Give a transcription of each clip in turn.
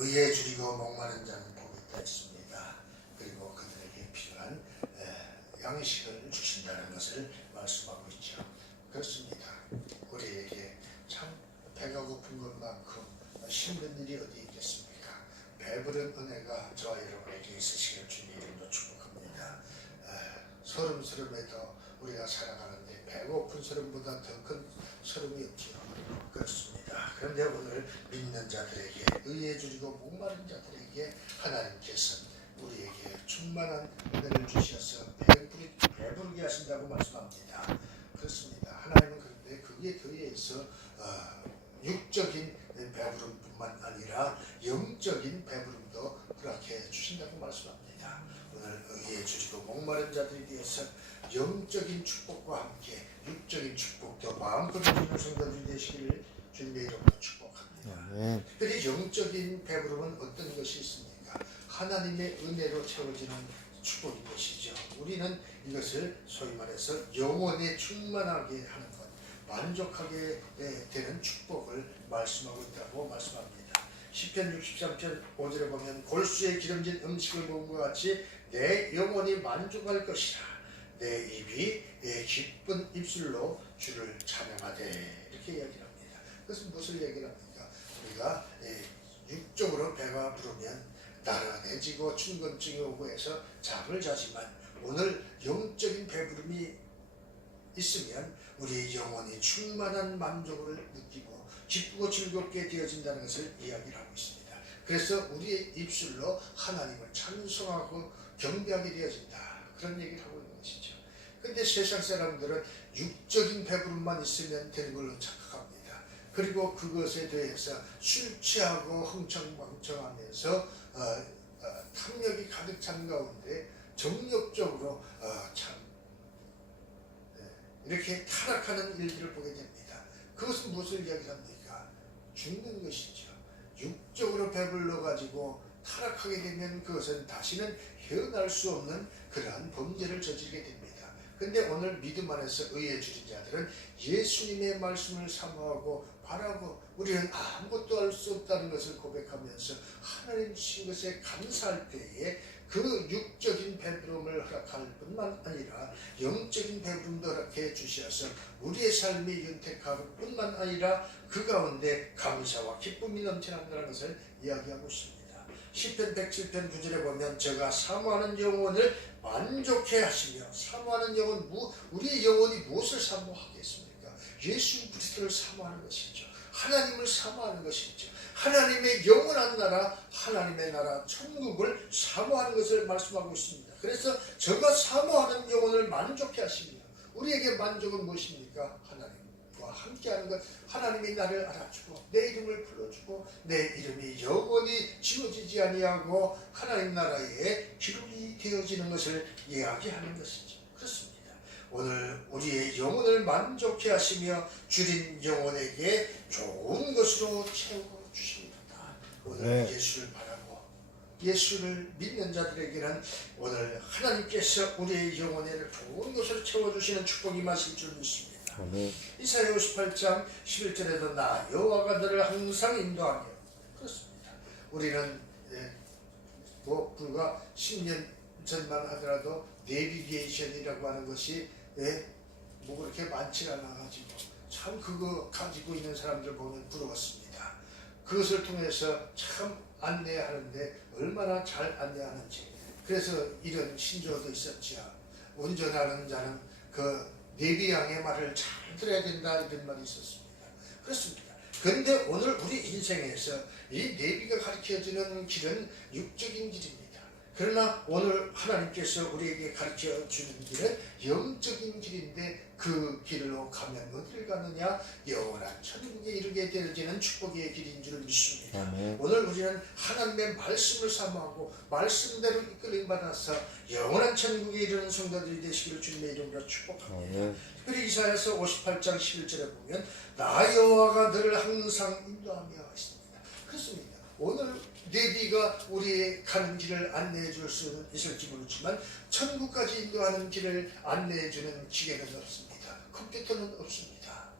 의에 줄이고 목마른 자는 복이 있다 했습니다. 그리고 그들에게 필요한 양식을 주신다는 것을 말씀하고 있죠. 그렇습니다. 우리에게 참 배가 고픈 것만큼 힘든 일이 어디 있겠습니까? 배부른 은혜가 저와 여러분에게 있으시길 주님 이름으로 축복합니다. 서름서름해도 우리가 살아가는데 배고픈 서름보다 더 큰 서름이 없지요. 그렇습니다. 그런데 오늘 믿는 자들에게, 의에 줄이고 목마른 자들에게 하나님께서 우리에게 충만한 은혜를 주셔서 배부르게 하신다고 말씀합니다. 그렇습니다. 하나님은 그런데 그에 더해서 육적인 배부름뿐만 아니라 영적인 배부름도 허락해 주신다고 말씀합니다. 오늘 의에 줄이고 목마른 자들에 대해서 영적인 축복과 함께 육적인 축복도 마음껏 누리는 성도들이 되시기를 주님의 이름으로 축복합니다. 특별히 영적인 배부름은 어떤 것이 있습니까? 하나님의 은혜로 채워지는 축복인 것이죠. 우리는 이것을 소위 말해서 영혼에 충만하게 하는 것, 만족하게 되는 축복을 말씀하고 있다고 말씀합니다. 시편 63편 5절에 보면 골수에 기름진 음식을 먹은 것 같이 내 영혼이 만족할 것이라. 내 입이 내 기쁜 입술로 주를 찬양하되, 이렇게 이야기를 합니다. 그것은 무엇을 얘기를 합니까? 우리가 육적으로 배가 부르면 나른해지고 충곤증이 오고 해서 잠을 자지만 오늘 영적인 배부름이 있으면 우리의 영혼이 충만한 만족을 느끼고 기쁘고 즐겁게 되어진다는 것을 이야기를 하고 있습니다. 그래서 우리의 입술로 하나님을 찬송하고 경배하게 되어진다, 그런 얘기를 하고 있는 것이죠. 그런데 세상 사람들은 육적인 배부름만 있으면 되는 걸로 착각합니다. 그리고 그것에 대해서 술 취하고 흥청망청하면서 탐욕이 가득 찬 가운데 정력적으로 이렇게 타락하는 일들을 보게 됩니다. 그것은 무엇을 이야기합니까? 죽는 것이죠. 육적으로 배불러 가지고 타락하게 되면 그것은 다시는 헤어날 수 없는 그러한 범죄를 저지르게 됩니다. 그런데 오늘 믿음 안에서 의에 줄인 자들은 예수님의 말씀을 사모하고 바라고 우리는 아무것도 할 수 없다는 것을 고백하면서 하나님 주신 것에 감사할 때에 그 육적인 배부름을 허락할 뿐만 아니라 영적인 배부름도 허락해 주셔서 우리의 삶이 윤택할 뿐만 아니라 그 가운데 감사와 기쁨이 넘쳐난다는 것을 이야기하고 있습니다. 시편 107편 9절에 보면 저가 사모하는 영혼을 만족해 하시며, 사모하는 영혼, 우리의 영혼이 무엇을 사모하겠습니까? 예수 그리스도를 사모하는 것이죠. 하나님을 사모하는 것이죠. 하나님의 영원한 나라, 하나님의 나라 천국을 사모하는 것을 말씀하고 있습니다. 그래서 저가 사모하는 영혼을 만족해 하시며, 우리에게 만족은 무엇입니까? 하나님과 함께하는 것, 하나님이 나를 알아주고 내 이름을 불러주고 내 이름이 영원히 지워지지 아니하고 하나님 나라의 기록이 되어지는 것을 이야기하는 것이죠. 그렇습니다. 오늘 우리의 영혼을 만족해 하시며 줄인 영혼에게 좋은 것으로 채워 주십니다. 오늘 예수를 바라고 예수를 믿는 자들에게는 오늘 하나님께서 우리의 영혼에 좋은 것을 채워주시는 축복이 임하실 줄 믿습니다. 이사야 58장 11절에도 나 여호와가 너를 항상 인도하며, 그렇습니다. 우리는 불과 10년 전만 하더라도 내비게이션이라고 하는 것이 그렇게 많지 않아가지고 참 그거 가지고 있는 사람들 보면 부러웠습니다. 그것을 통해서 참 안내하는데 얼마나 잘 안내하는지. 그래서 이런 신조어도 있었지요. 운전하는 자는 그 내비양의 말을 잘 들어야 된다, 이런 말이 있었습니다. 그렇습니다. 그런데 오늘 우리 인생에서 이 내비가 가르쳐주는 길은 육적인 길입니다. 그러나 오늘 하나님께서 우리에게 가르쳐 주는 길은 영적인 길인데 그 길로 가면 어디를 가느냐? 영원한 천국에 이르게 되어지는 축복의 길인 줄 믿습니다. 오늘 우리는 하나님의 말씀을 사모하고 말씀대로 이끌림 받아서 영원한 천국에 이르는 성도들이 되시기를 주님의 이름으로 축복합니다. 특별히 이사야서 58장 11절에 보면 나 여호와가 너를 항상 인도하며 있습니다. 그렇습니다. 오늘 내비가 우리의 가는 길을 안내해 줄 수는 있을지 모르지만 천국까지 인도하는 길을 안내해 주는 기계는 없습니다. 컴퓨터는 없습니다.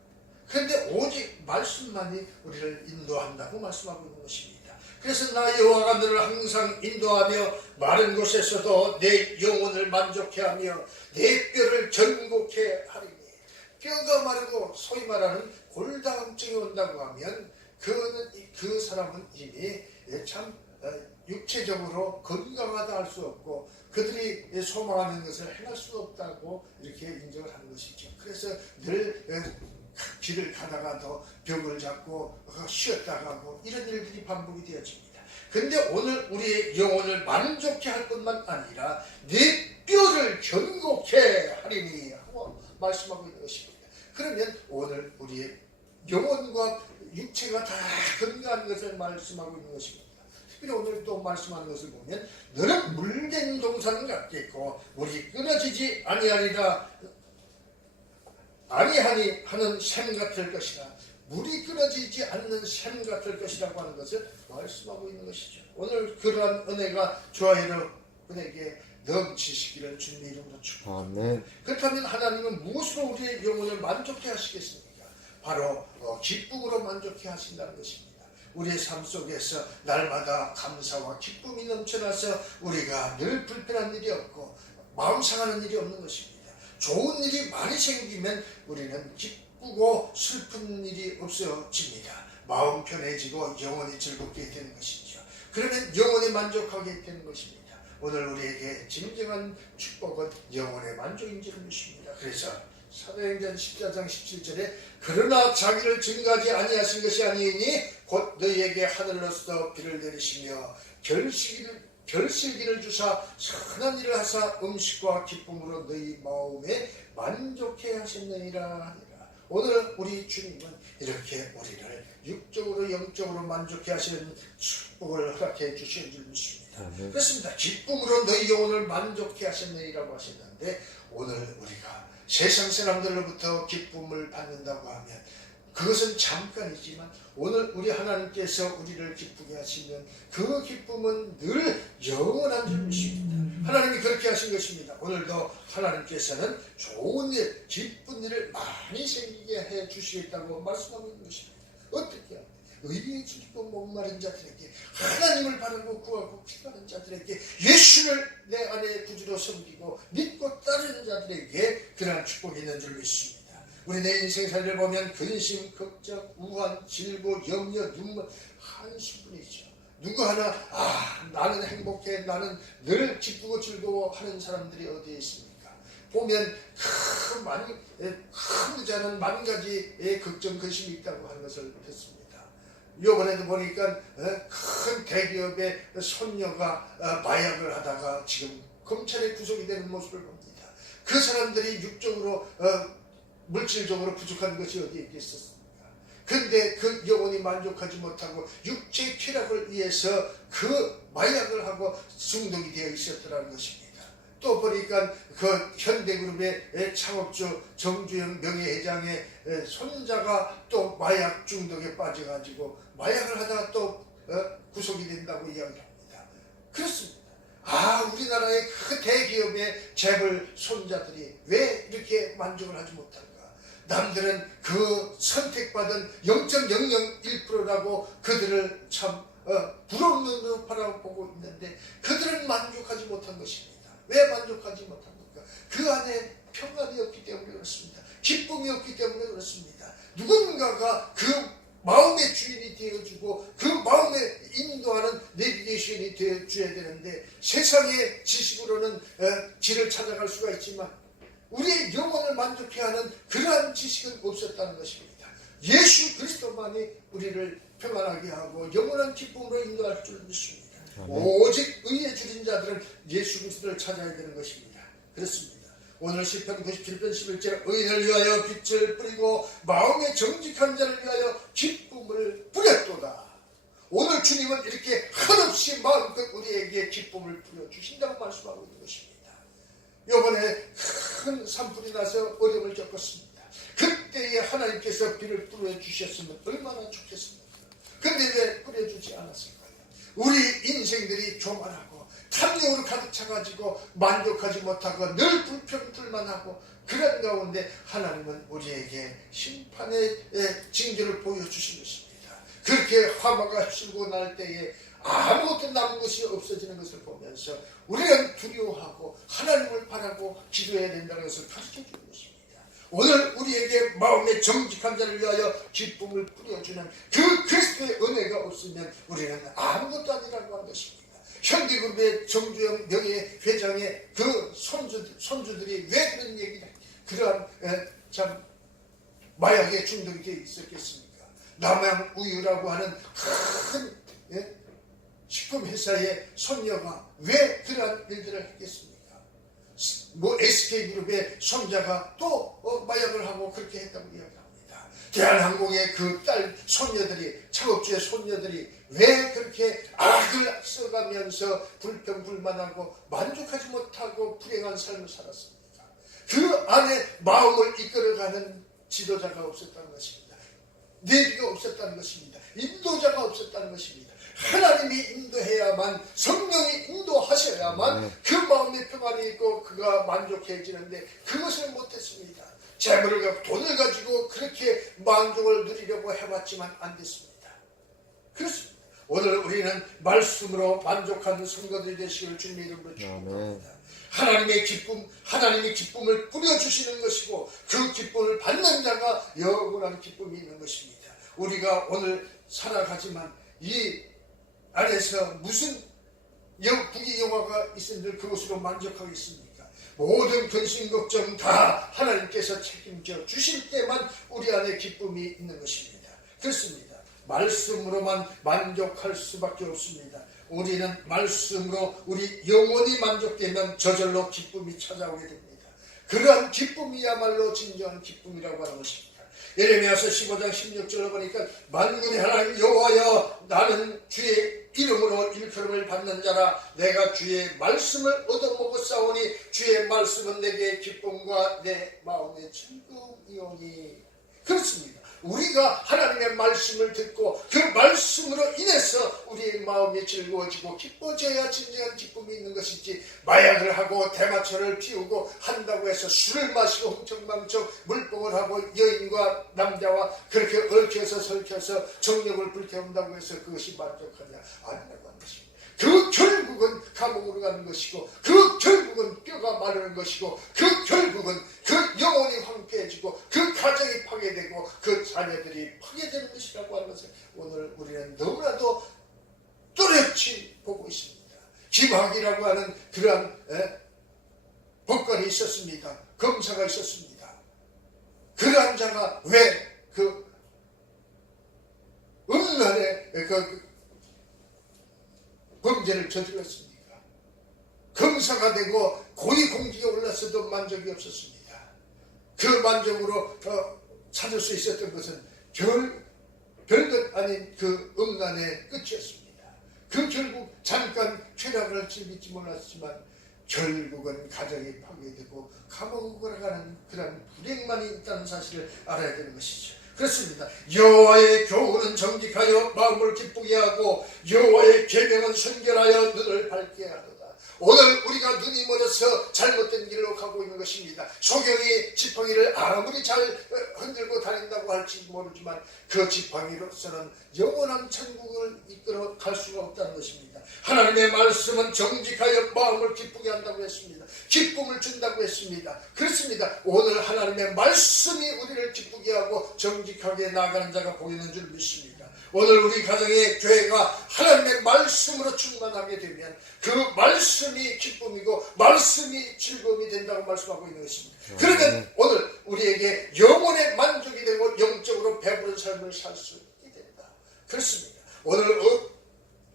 그런데 오직 말씀만이 우리를 인도한다고 말씀하고 있는 것입니다. 그래서 나 여호와가 너를 항상 인도하며 마른 곳에서도 내 영혼을 만족해 하며 내 뼈를 견고케 하리니. 뼈가 마르고 소위 말하는 골다공증이 온다고 하면 그 사람은 이미 참 육체적으로 건강하다 할 수 없고 그들이 소망하는 것을 행할 수 없다고 이렇게 인정을 하는 것이죠. 그래서 늘 길을 가다가도 벽을 잡고 쉬었다 가고 이런 일들이 반복이 되어집니다. 그런데 오늘 우리의 영혼을 만족해 할 뿐만 아니라 내 뼈를 견고케 하리니 하고 말씀하고 있는 것입니다. 그러면 오늘 우리의 영혼과 육체가 다 건강한 것을 말씀하고 있는 것입니다. 특별히 오늘 또 말씀하는 것을 보면 너는 물된 동산 같겠고 물이 끊어지지 아니하니 하는 샘 같을 것이라. 물이 끊어지지 않는 샘 같을 것이라고 하는 것을 말씀하고 있는 것이죠. 오늘 그러한 은혜가 저와 여러분에게 넘치시기를 주님의 이름으로 축복합니다. 아멘. 그렇다면 하나님은 무엇으로 우리의 영혼을 만족해 하시겠습니까? 바로 기쁨으로 만족해 하신다는 것입니다. 우리의 삶 속에서 날마다 감사와 기쁨이 넘쳐나서 우리가 늘 불편한 일이 없고 마음 상하는 일이 없는 것입니다. 좋은 일이 많이 생기면 우리는 기쁘고 슬픈 일이 없어집니다. 마음 편해지고 영혼이 즐겁게 되는 것이죠. 그러면 영혼이 만족하게 되는 것입니다. 오늘 우리에게 진정한 축복은 영혼의 만족인 줄 믿습니다. 그래서 사도행전 14장 17절에 그러나 자기를 증거하지 아니하신 것이 아니니 곧 너희에게 하늘로서 비를 내리시며 결실기를 주사 선한 일을 하사 음식과 기쁨으로 너희 마음에 만족해 하셨느니라 하니라. 오늘 우리 주님은 이렇게 우리를 육적으로 영적으로 만족해 하시는 축복을 허락해 주신 줄 믿습니다. 아멘. 그렇습니다. 기쁨으로 너희 영혼을 만족해 하셨느니라고 하셨는데 오늘 우리가 세상 사람들로부터 기쁨을 받는다고 하면 그것은 잠깐이지만 오늘 우리 하나님께서 우리를 기쁘게 하시면 그 기쁨은 늘 영원한 줄 믿습니다. 하나님이 그렇게 하신 것입니다. 오늘도 하나님께서는 좋은 일, 기쁜 일을 많이 생기게 해 주시겠다고 말씀하고 있는 것입니다. 어떻게 합니까? 의리에 줄이고 목마른 자들에게 하나님을 바라고 구하고 기도하는 자들에게 예수를 내 안에 구주로 섬기고 믿고 따르는 자들에게 그러한 축복이 있는 줄 믿습니다. 우리 내 인생살이를 보면 근심, 걱정, 우환, 질고, 염려, 눈물 한심뿐이죠. 누구 하나 나는 행복해, 나는 늘 기쁘고 즐거워하는 사람들이 어디에 있습니까? 보면 큰 부자는 만 가지의 걱정, 근심이 있다고 하는 것을 듣습니다. 이번에도 보니까 큰 대기업의 손녀가 마약을 하다가 지금 검찰에 구속이 되는 모습을 봅니다. 그 사람들이 육적으로 물질적으로 부족한 것이 어디에 있겠습니까? 그런데 그 영혼이 만족하지 못하고 육체의 쾌락을 위해서 그 마약을 하고 중독이 되어 있었더라는 것입니다. 또 보니까 그 현대그룹의 창업주 정주영 명예회장의 손자가 또 마약 중독에 빠져가지고 마약을 하다가 또 구속이 된다고 이야기합니다. 그렇습니다. 우리나라의 그 대기업의 재벌 손자들이 왜 이렇게 만족을 하지 못할까? 남들은 그 선택받은 0.001%라고 그들을 참 부러운 눈으로 바라보고 있는데 그들은 만족하지 못한 것입니다. 왜 만족하지 못합니까? 그 안에 평안이 없기 때문에 그렇습니다. 기쁨이 없기 때문에 그렇습니다. 누군가가 그 마음의 주인이 되어주고 그 마음에 인도하는 내비게이션이 되어줘야 되는데 세상의 지식으로는 길을 찾아갈 수가 있지만 우리의 영혼을 만족해 하는 그러한 지식은 없었다는 것입니다. 예수 그리스도만이 우리를 평안하게 하고 영원한 기쁨으로 인도할 줄 믿습니다. 오직 의에 줄인 자들은 예수 그리스도를 찾아야 되는 것입니다. 그렇습니다. 오늘 시편 97편 11절 의인을 위하여 빛을 뿌리고 마음에 정직한 자를 위하여 기쁨을 뿌렸도다. 오늘 주님은 이렇게 한없이 마음껏 우리에게 기쁨을 뿌려주신다고 말씀하고 있는 것입니다. 이번에 큰 산불이 나서 어려움을 겪었습니다. 그때에 하나님께서 비를 뿌려주셨으면 얼마나 좋겠습니까? 근데 왜 뿌려주지 않았을까요? 우리 인생들이 교만하고 탐욕으로 가득 차가지고 만족하지 못하고 늘 불평불만하고 그런 가운데 하나님은 우리에게 심판의 징조를 보여주신 것입니다. 그렇게 화마가 휘고 날 때에 아무것도 남은 것이 없어지는 것을 보면서 우리는 두려워하고 하나님을 바라고 기도해야 된다는 것을 가르쳐주는 것입니다. 오늘 우리에게 마음의 정직한 자를 위하여 기쁨을 뿌려주는 그 그리스도의 은혜가 없으면 우리는 아무것도 아니라고 하는 것입니다. 현대그룹의 정주영 명예회장의 그 손주들이 왜 그런 얘기를 그러한 참 마약에 중독이 되어 있었겠습니까? 남양우유라고 하는 큰 식품회사의 손녀가 왜 그러한 일들을 했겠습니까? 뭐 SK그룹의 손자가 또 마약을 하고 그렇게 했다고 이야기합니다. 대한항공의 그 딸 손녀들이, 창업주의 손녀들이 왜 그렇게 악을 써가면서 불평불만하고 만족하지 못하고 불행한 삶을 살았습니까? 그 안에 마음을 이끌어가는 지도자가 없었다는 것입니다. 내비가 없었다는 것입니다. 인도자가 없었다는 것입니다. 하나님이 인도해야만, 성령이 인도하셔야만 그 마음의 평안이 있고 그가 만족해지는데 그것을 못했습니다. 재물을 갖고 돈을 가지고 그렇게 만족을 누리려고 해봤지만 안 됐습니다. 그렇습니다. 오늘 우리는 말씀으로 만족하는 성도들이 되시길 주님의 이름으로 축복합니다. 하나님의 기쁨, 하나님의 기쁨을 뿌려주시는 것이고 그 기쁨을 받는 자가 영원한 기쁨이 있는 것입니다. 우리가 오늘 살아가지만 이 안에서 무슨 국기 영화가 있은들 그것으로 만족하겠습니까? 모든 근심 걱정 다 하나님께서 책임져 주실 때만 우리 안에 기쁨이 있는 것입니다. 그렇습니다. 말씀으로만 만족할 수밖에 없습니다. 우리는 말씀으로 우리 영혼이 만족되면 저절로 기쁨이 찾아오게 됩니다. 그러한 기쁨이야말로 진정한 기쁨이라고 하는 것입니다. 예레미야서 15장 16절을 보니까 만군의 하나님 여호와여 나는 주의 이름으로 일컬음을 받는 자라 내가 주의 말씀을 얻어먹었사오니 주의 말씀은 내게 기쁨과 내 마음의 즐거움이오니. 그렇습니다. 우리가 하나님의 말씀을 듣고 그 말씀으로 인해서 우리의 마음이 즐거워지고 기뻐져야 진정한 기쁨이 있는 것이지, 마약을 하고 대마초를 피우고 한다고 해서 술을 마시고 흥청망청 물뽕을 하고 여인과 남자와 그렇게 얽혀서 설켜서 정욕을 불태운다고 해서 그것이 만족하냐? 아니라고 하는 것입니다. 그 결국은 감옥으로 가는 것이고 그 결국은 뼈가 마르는 것이고 그 결국은 그 영혼이 황폐해지고 그 가정이 파괴되고 그 자녀들이 파괴되는 것이라고 하는 것을 오늘 우리는 너무나도 또렷이 보고 있습니다. 김학이라고 하는 그러한 법관이 있었습니다. 검사가 있었습니다. 그러한 자가 왜 그 음란의 범죄를 저질렀습니까? 검사가 되고 고위공직에 올랐어도 만족이 없었습니다. 그 만족으로 찾을 수 있었던 것은 별것 아닌 그 음란의 끝이었습니다. 그 결국 잠깐 쾌락을 할지 믿지 몰랐지만 결국은 가정이 파괴되고 감옥으로 가는 그런 불행만이 있다는 사실을 알아야 되는 것이죠. 그렇습니다. 여호와의 교훈은 정직하여 마음을 기쁘게 하고 여호와의 계명은 순결하여 눈을 밝게 하도다. 오늘 우리가 눈이 멀어서 잘못된 길로 가고 있는 것입니다. 소경이 지팡이를 아무리 잘 흔들고 다닌다고 할지 모르지만 그 지팡이로서는 영원한 천국을 이끌어 갈 수가 없다는 것입니다. 하나님의 말씀은 정직하여 마음을 기쁘게 한다고 했습니다. 기쁨을 준다고 했습니다. 그렇습니다. 오늘 하나님의 말씀이 우리를 기쁘게 하고 정직하게 나아가는 자가 보이는 줄 믿습니다. 오늘 우리 가정의 교회가 하나님의 말씀으로 충만하게 되면 그 말씀이 기쁨이고 말씀이 즐거움이 된다고 말씀하고 있는 것입니다. 그러면 오늘 우리에게 영혼의 만족이 되고 영적으로 배부른 삶을 살 수 있게 된다. 그렇습니다. 오늘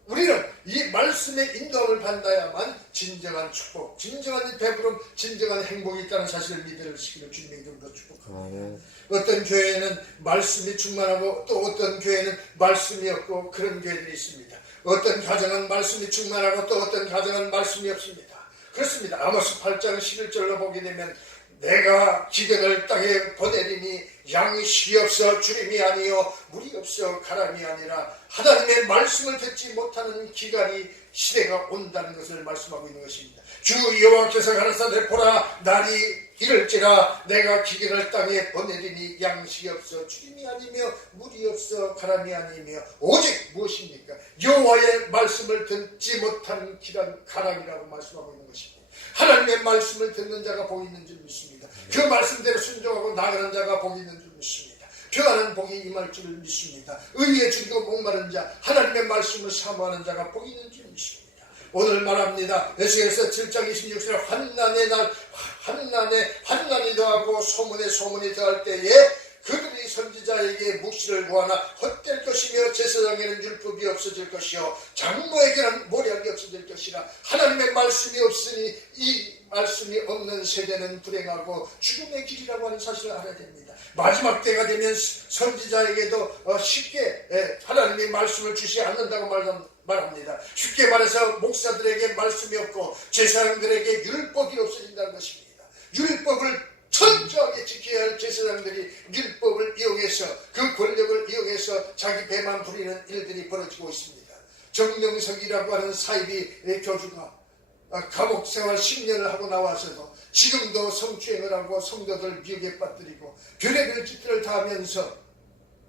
우리는 이 말씀의 인도함을 받아야만 진정한 축복, 진정한 배부름, 진정한 행복이 있다는 사실을 믿으시기를 주님의 이름으로 축복합니다. 어떤 교회는 말씀이 충만하고 또 어떤 교회는 말씀이 없고 그런 교회들이 있습니다. 어떤 가정은 말씀이 충만하고 또 어떤 가정은 말씀이 없습니다. 그렇습니다. 아모스 8장 11절로 보게 되면 내가 기근을 땅에 보내리니 양이 식이 없어 주림이 아니요 물이 없어 가람이 아니라 하나님의 말씀을 듣지 못하는 기간이 시대가 온다는 것을 말씀하고 있는 것입니다. 주 여호와께서 가라사대 보라 날이 이를지라 내가 기근을 땅에 보내리니 양식이 없어 주림이 아니며 물이 없어 가람이 아니며 오직 무엇입니까? 여호와의 말씀을 듣지 못한 길은 가락이라고 말씀하고 있는 것입니다. 하나님의 말씀을 듣는 자가 복이 있는 줄 믿습니다. 그 말씀대로 순종하고 나가는 자가 복이 있는 줄 믿습니다. 평안한 복이 임할 줄 믿습니다. 의에 줄이고 목마른 자, 하나님의 말씀을 사모하는 자가 복이 있는 줄 믿습니다. 오늘 말합니다. 에스겔서 7장 26절에 환난이 더하고 소문이 더할 때에 그들이 선지자에게 묵시를 구하나 헛될 것이며 제사장에는 율법이 없어질 것이요 장로에게는 모략이 없어질 것이라. 하나님의 말씀이 없으니 이 말씀이 없는 세대는 불행하고 죽음의 길이라고 하는 사실을 알아야 됩니다. 마지막 때가 되면 선지자에게도 쉽게 하나님의 말씀을 주시 않는다고 말합니다. 쉽게 말해서 목사들에게 말씀이 없고 제사장들에게 율법이 없어진다는 것입니다. 율법을 철저하게 지켜야 할 제사장들이 율법을 이용해서 그 권력을 이용해서 자기 배만 부리는 일들이 벌어지고 있습니다. 정명석이라고 하는 사이비 교주가 감옥 생활 10년을 하고 나와서도 지금도 성추행을 하고 성도들 미혹에 빠뜨리고 별의별 짓들을 다 하면서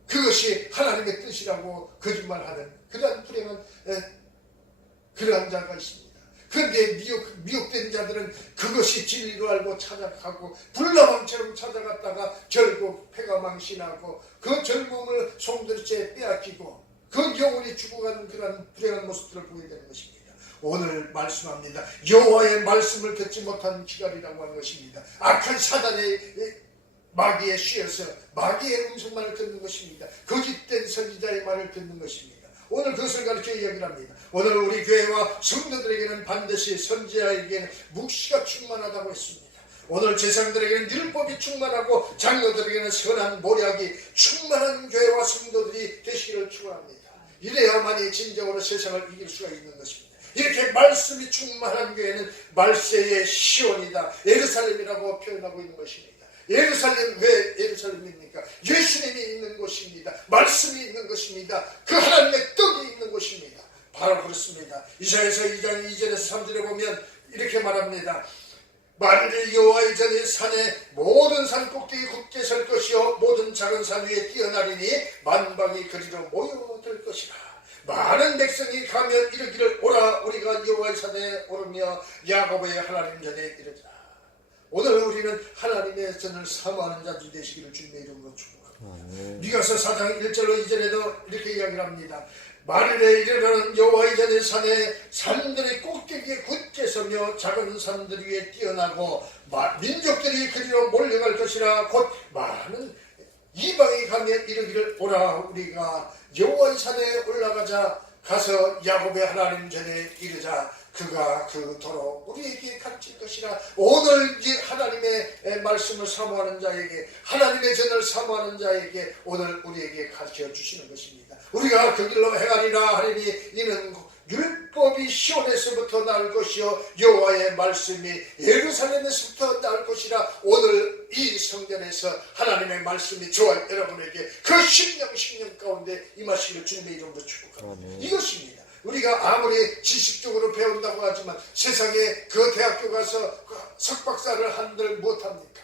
그것이 하나님의 뜻이라고 거짓말하는 그러한 불행한 그러한 자가 있습니다. 그런데 미혹된 자들은 그것이 진리로 알고 찾아가고 불나방처럼 찾아갔다가 결국 패가 망신하고 그 젊음을 송들째 빼앗기고 그 영혼이 죽어가는 그런 불행한 모습들을 보게 되는 것입니다. 오늘 말씀합니다. 여호와의 말씀을 듣지 못한 기갈이라고 하는 것입니다. 악한 사단의 마귀에 쉬어서 마귀의 음성만을 듣는 것입니다. 거짓된 선지자의 말을 듣는 것입니다. 오늘 그것을 가르쳐 이야기를 합니다. 오늘 우리 교회와 성도들에게는 반드시 선지자에게는 묵시가 충만하다고 했습니다. 오늘 제사장들에게는 율법이 충만하고 장로들에게는 선한 모략이 충만한 교회와 성도들이 되시기를 축원합니다. 이래야만이 진정으로 세상을 이길 수가 있는 것입니다. 이렇게 말씀이 충만한 교회는 말세의 시온이다, 예루살렘이라고 표현하고 있는 것입니다. 예루살렘, 왜 예루살렘입니까? 예수님이 있는 곳입니다. 말씀이 있는 것입니다. 그 하나님의 떡이 있는 곳입니다. 바로 그렇습니다. 이사야서 2장 2절에서 3절에 보면 이렇게 말합니다. 만일 여호와의 전에 산에 모든 산 꼭대기 굳게 설 것이요 모든 작은 산 위에 뛰어나리니 만방이 그리로 모여들 것이라. 많은 백성이 가면 이르기를 오라 우리가 여호와의 산에 오르며 야곱의 하나님 전에 이르자. 오늘 우리는 하나님의 전을 사모하는 자들이 되시기를 주님의 이름으로 축복합니다. 미가서 4장 1절로 2절에도 이렇게 이야기를 합니다. 만일에 이르러는 여호와의 전의 산에 산들의 꼭대기에 굳게 서며 작은 산들 위에 뛰어나고 민족들이 그리로 몰려갈 것이라. 곧 많은 이방이 가면 이르기를 오라 우리가 여호와의 산에 올라가자. 가서 야곱의 하나님 전에 이르자. 그가 그토록 우리에게 가르칠 것이라. 오늘 이 하나님의 말씀을 사모하는 자에게, 하나님의 전을 사모하는 자에게 오늘 우리에게 가르쳐 주시는 것입니다. 우리가 그 길로 행하리라 하리니 이는 율법이 시온에서부터 나올 것이요 여호와의 말씀이 예루살렘에서부터 나올 것이라. 오늘 이 성전에서 하나님의 말씀이 저와 여러분에게 그 심령 가운데 임하시기를 주님의 이름으로 축복합니다. 이것입니다. 우리가 아무리 지식적으로 배운다고 하지만 세상에 그 대학교 가서 석박사를 한들 못합니까?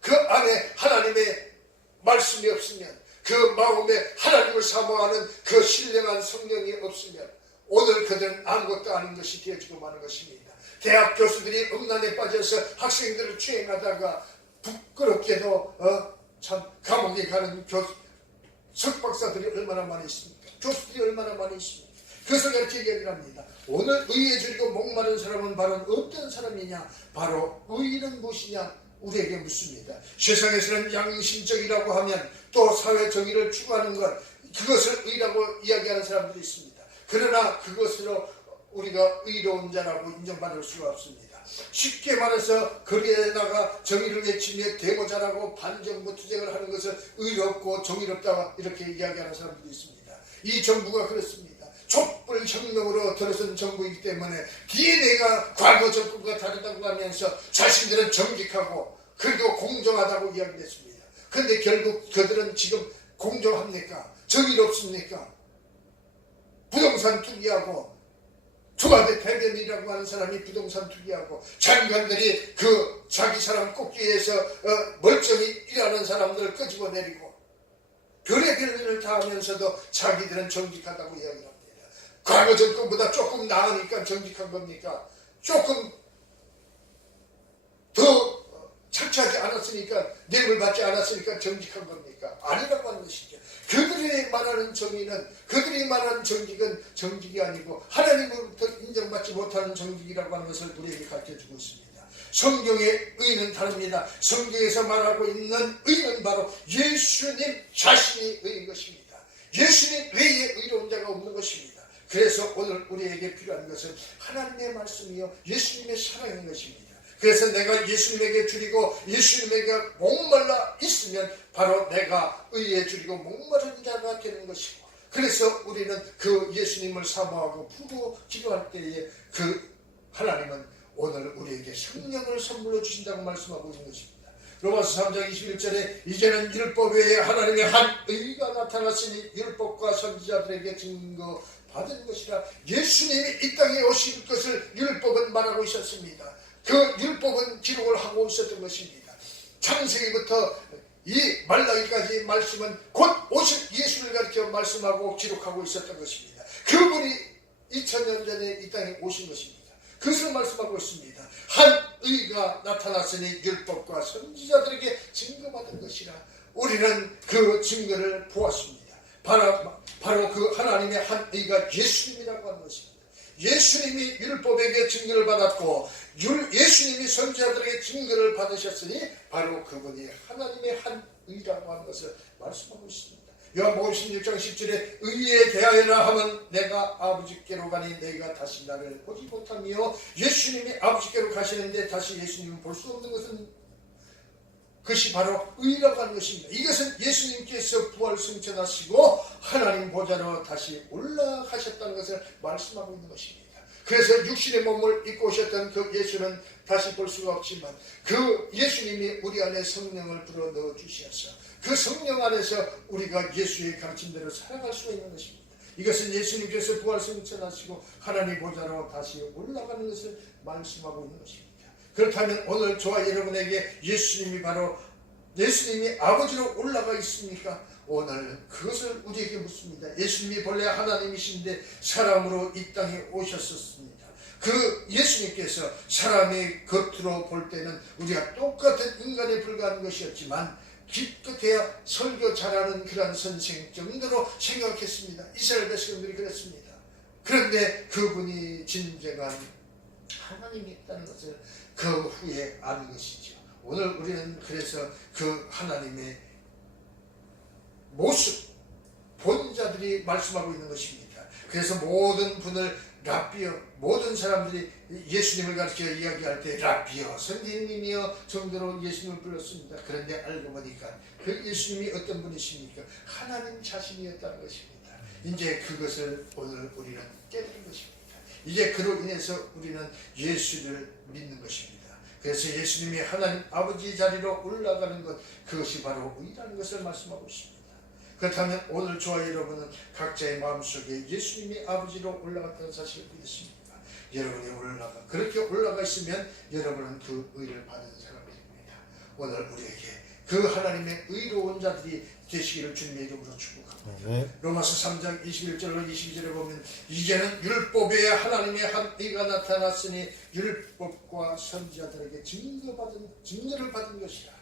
그 안에 하나님의 말씀이 없으면, 그 마음에 하나님을 사모하는 그 신령한 성령이 없으면 오늘 그들은 아무것도 아닌 것이 되어지고 마는 것입니다. 대학 교수들이 음란에 빠져서 학생들을 추행하다가 부끄럽게도 참 감옥에 가는 석박사들이 얼마나 많이 있습니까? 교수들이 얼마나 많이 있습니까? 그것을 가르쳐 얘기를 합니다. 오늘 의에 줄이고 목마른 사람은 바로 어떤 사람이냐? 바로 의는 무엇이냐? 우리에게 묻습니다. 세상에서는 양심적이라고 하면 또 사회 정의를 추구하는 것, 그것을 의라고 이야기하는 사람들이 있습니다. 그러나 그것으로 우리가 의로운 자라고 인정받을 수가 없습니다. 쉽게 말해서 거리에다가 정의를 외치며 대모자라고 반정부 투쟁을 하는 것을 의롭고 정의롭다 이렇게 이야기하는 사람들이 있습니다. 이 정부가 그렇습니다. 촛불 혁명으로 들어선 정부이기 때문에 DNA가 과거 정부가 다르다고 하면서 자신들은 정직하고 그리고 공정하다고 이야기했습니다. 그런데 결국 그들은 지금 공정합니까? 정의롭습니까? 부동산 투기하고 청와대 대변인이라고 하는 사람이 부동산 투기하고 장관들이 그 자기 사람 꼽기위해서 멀쩡히 일하는 사람들을 끄집어 내리고 별의별 일을 다 하면서도 자기들은 정직하다고 이야기합니다. 과거 정권보다 조금 나으니까 정직한 겁니까? 조금 더 착취하지 않았으니까, 뇌물 받지 않았으니까 정직한 겁니까? 아니라고 하는 것이죠. 그들이 말하는 정의는, 그들이 말하는 정직은 정직이 아니고 하나님으로부터 인정받지 못하는 정직이라고 하는 것을 우리에게 가르쳐주고 있습니다. 성경의 의는 다릅니다. 성경에서 말하고 있는 의는 바로 예수님 자신이 의인 것입니다. 예수님 외에 의로운 자가 없는 것입니다. 그래서 오늘 우리에게 필요한 것은 하나님의 말씀이요 예수님의 사랑인 것입니다. 그래서 내가 예수님에게 줄이고 예수님에게 목말라 있으면 바로 내가 의에 줄이고 목마른 자가 되는 것이고, 그래서 우리는 그 예수님을 사모하고 부르고 기도할 때에 그 하나님은 오늘 우리에게 성령을 선물로 주신다고 말씀하고 있는 것입니다. 로마서 3장 21절에 이제는 율법 외에 하나님의 한 의가 나타났으니 율법과 선지자들에게 증거 받은 것이라. 예수님이 이 땅에 오실 것을 율법은 말하고 있었습니다. 그 율법은 기록을 하고 있었던 것입니다. 창세기부터 이 말라기까지 말씀은 곧 오실 예수를 가리켜 말씀하고 기록하고 있었던 것입니다. 그분이 2000년 전에 이 땅에 오신 것입니다. 그것을 말씀하고 있습니다. 한 의가 나타났으니 율법과 선지자들에게 증거받은 것이라. 우리는 그 증거를 보았습니다. 바로 그 하나님의 한 의가 예수님이라고 하는 것입니다. 예수님이 율법에게 증거를 받았고 예수님이 선지자들에게 증거를 받으셨으니 바로 그분이 하나님의 한 의라고 하는 것을 말씀하고 있습니다. 요한복음 16장 10절에 의에 대하여라 하면 내가 아버지께로 가니 너희가 다시 나를 보지 못하며, 예수님이 아버지께로 가시는데 다시 예수님을 볼 수 없는 것은 그것이 바로 의라고 하는 것입니다. 이것은 예수님께서 부활 승천하시고 하나님 보좌로 다시 올라가셨다는 것을 말씀하고 있는 것입니다. 그래서 육신의 몸을 입고 오셨던 그 예수는 다시 볼 수가 없지만 그 예수님이 우리 안에 성령을 불어넣어 주셔서 그 성령 안에서 우리가 예수의 가르침대로 살아갈 수가 있는 것입니다. 이것은 예수님께서 부활 승천하시고 하나님 보좌로 다시 올라가는 것을 말씀하고 있는 것입니다. 그렇다면 오늘 저와 여러분에게 예수님이 아버지로 올라가 있습니까? 오늘 그것을 우리에게 묻습니다. 예수님이 본래 하나님이신데 사람으로 이 땅에 오셨었습니다. 그 예수님께서 사람의 겉으로 볼 때는 우리가 똑같은 인간에 불과한 것이었지만 기껏해야 설교 잘하는 그런 선생 정도로 생각했습니다. 이스라엘 백성들이 그랬습니다. 그런데 그분이 진정한 하나님이었다는 것을 그 후에 아는 것이죠. 오늘 우리는 그래서 그 하나님의 모습, 본자들이 말씀하고 있는 것입니다. 그래서 모든 분을 랍비어, 모든 사람들이 예수님을 가르쳐 이야기할 때 랍비어, 선생님이여 정도로 예수님을 불렀습니다. 그런데 알고 보니까 그 예수님이 어떤 분이십니까? 하나님 자신이었다는 것입니다. 이제 그것을 오늘 우리는 깨달은 것입니다. 이제 그로 인해서 우리는 예수를 믿는 것입니다. 그래서 예수님이 하나님 아버지 자리로 올라가는 것, 그것이 바로 의라는 것을 말씀하고 있습니다. 그렇다면 오늘 저와 여러분은 각자의 마음속에 예수님이 아버지로 올라갔다는 사실을 믿으십니까? 여러분이 그렇게 올라가 있으면 여러분은 그 의를 받은 사람입니다. 오늘 우리에게 그 하나님의 의로운 자들이 되시기를 주님의 이름으로 축복합니다. 로마서 3장 21절로 22절에 보면 이제는 율법에 하나님의 한 의가 나타났으니 율법과 선지자들에게 증거를 받은 것이라.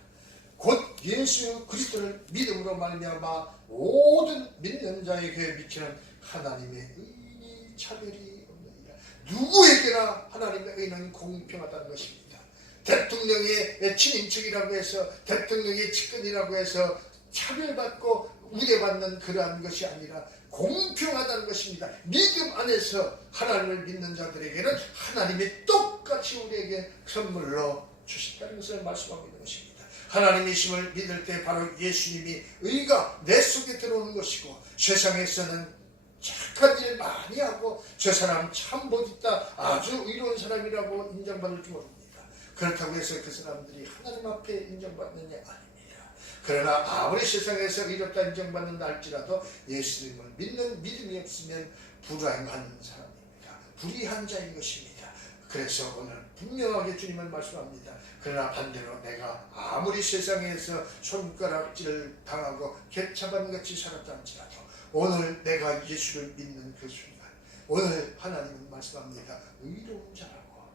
곧 예수 그리스도를 믿음으로 말미암아 모든 믿는 자에게 미치는 하나님의 의인이 차별이 없느니라. 누구에게나 하나님의 의는 공평하다는 것입니다. 대통령의 친인척이라고 해서, 대통령의 측근이라고 해서 차별받고 우대받는 그러한 것이 아니라 공평하다는 것입니다. 믿음 안에서 하나님을 믿는 자들에게는 하나님이 똑같이 우리에게 선물로 주신다는 것을 말씀하고 있는 것입니다. 하나님이심을 믿을 때 바로 예수님이 의가 내 속에 들어오는 것이고, 세상에서는 착한 일 많이 하고 저 사람 참 멋있다, 아주 의로운 사람이라고 인정받을지 모릅니다. 그렇다고 해서 그 사람들이 하나님 앞에 인정받느냐? 아닙니다. 그러나 아무리 세상에서 의롭다 인정받는다 할지라도 예수님을 믿는 믿음이 없으면 불행한 사람입니다. 불의한 자인 것입니다. 그래서 오늘 분명하게 주님은 말씀합니다. 그러나 반대로 내가 아무리 세상에서 손가락질을 당하고 개차반 같이 살았다 할지라도 오늘 내가 예수를 믿는 그 순간 오늘 하나님은 말씀합니다. 의로운 자라고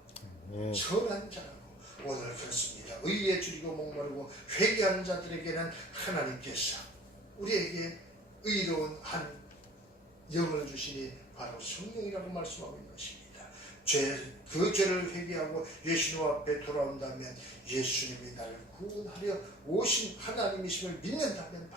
선한 자라고. 오늘 그렇습니다. 의에 줄이고 목마르고 회개하는 자들에게는 하나님께서 우리에게 의로운 한 영을 주시니 바로 성령이라고 말씀하고 있는 것입니다. 그 죄를 회개하고 예수님 앞에 돌아온다면 예수님이 나를 구원하려 오신 하나님이심을 믿는다면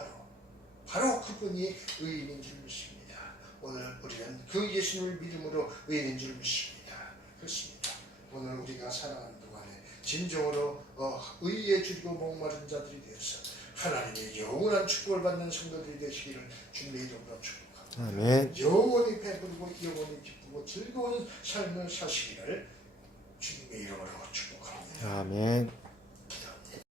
바로 그분이 의인인 줄 믿습니다. 오늘 우리는 그 예수님을 믿음으로 의인인 줄 믿습니다. 그렇습니다. 오늘 우리가 살아가는 동안에 진정으로 의에 줄이고 목마른 자들이 되어서 하나님의 영원한 축복을 받는 성도들이 되시기를 주님의 이름으로 축복합니다. 아멘. 영원히 배부르고 영원히 기쁘고 즐거운 삶을 사시기를 주님의 이름으로 축복합니다. 아멘.